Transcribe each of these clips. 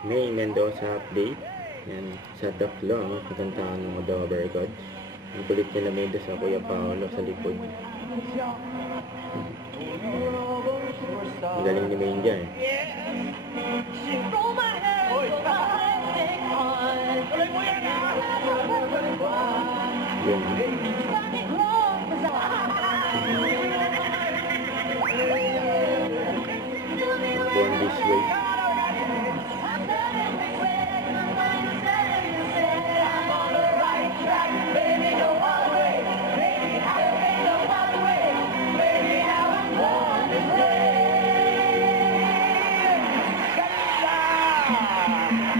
May Mendoza update. Yan, sa Daklo, nakantahan ng Dover Gods. Ang kulit nila may sa Kuya Paolo sa likod. Ang galing ni Main dyan. Yun. Born this way.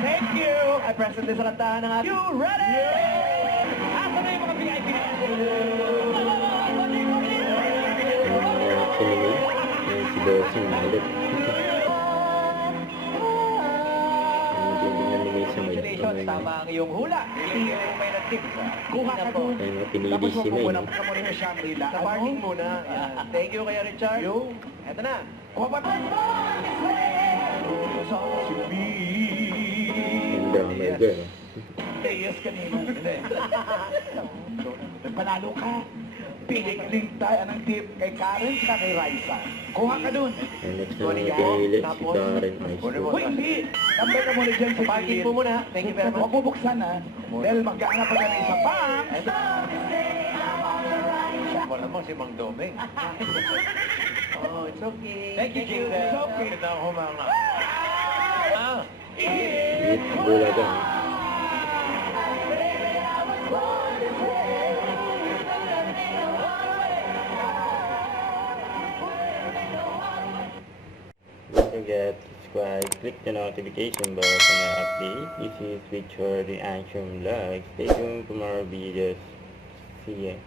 Thank you! I present this sa kantahan ng ating... You ready? Asa na yung mga VIP na yan? Si Dosing ulit. Ang tingin sa may Congratulations, tama ang iyong hula. Hindi yung may nag-tip. Kuha ka doon. Ayun, pinili si May. Tapos ka muna yung Shangri-La. Sa parking muna. Yan. Thank you kaya Richard. Eto na. Kuha pa. Ganda, my girl. Yes, kanina. Hindi. Panalo ka. Pinig-link tayo ng tip kay Karen sa kay Raisa. Kuha ka dun. And next na mga pinili, si Karen Ice. Uy, hindi. Tambay ka muna dyan sa parking mo muna. Thank you very much. Huwag bubuksan ha. Dahil magkahanap pa ng isa pa. Wala mo si Mang Domeng. Oh, it's okay. Thank you, Jason. It's okay. Ito ako mga... Bulaga. Don't forget to subscribe, click the notification bell for my update. This is Victor the Action Vlog. Stay tuned for more videos. See ya.